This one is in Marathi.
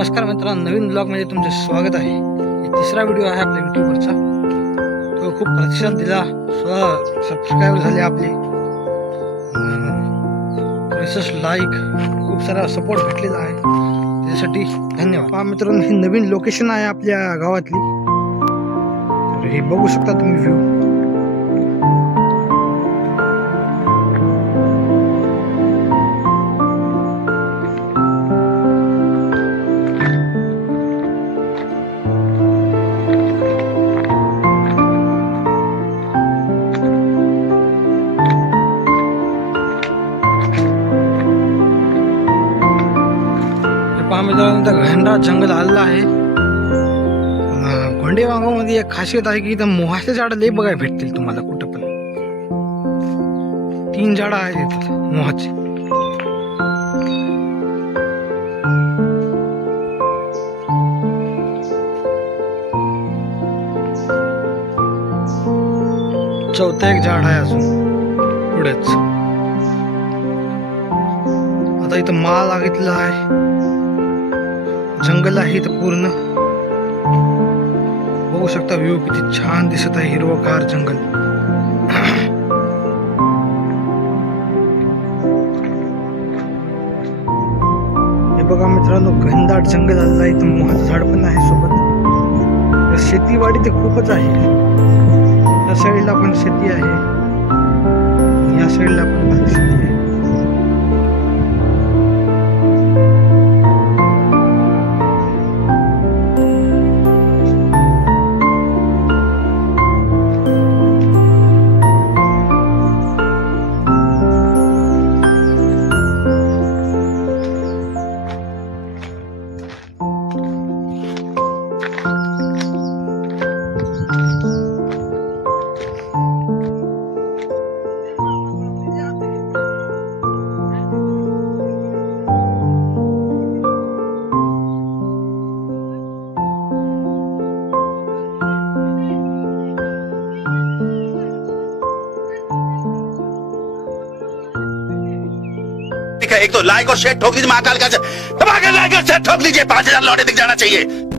नमस्कार मित्रांनो, नवीन ब्लॉगमध्ये तुमचे स्वागत आहे। तिसरा व्हिडिओ आहे आपल्या यूट्यूबवरचा। तो खूप प्रतिसाद दिला, सबस्क्राईब झाले आपले, लाईक, खूप सारा सपोर्ट भेटलेला आहे, त्यासाठी धन्यवाद। पहा मित्रांनो, ही नवीन लोकेशन आहे आपल्या गावातली। तर हे बघू शकता तुम्ही व्ह्यू। मित्रांनो, घनदाट जंगल आलेलं आहे। गोंडेवांगाव मध्ये एक खासियत आहे की इथं मोहाचे झाड लय बघायला भेटतील तुम्हाला कुठं पण। 3 झाडं आहेत इथं मोहाचे। चौथं एक झाड आहे अजून पुढेच। आता इथं माळ लागलेला आहे, जंगल आहे इथं पूर्ण। बघू शकता व्ह्यू किती छान दिसत आहे, हिरवगार जंगल। हे बघा मित्रांनो, घनदाट जंगल आलेलं आहे, इथं मोहाचं झाड पण आहे सोबत। शेतीवाडी ते खूपच आहे। या साईडला पण शेती आहे, या साईडला पण शेती आहे। एक तो लाइक और शेयर ठोक लीजिए, महाकाल का दबा के लाइक और शेयर ठोक लीजिए, 5000 लौटे दिख जाना चाहिए।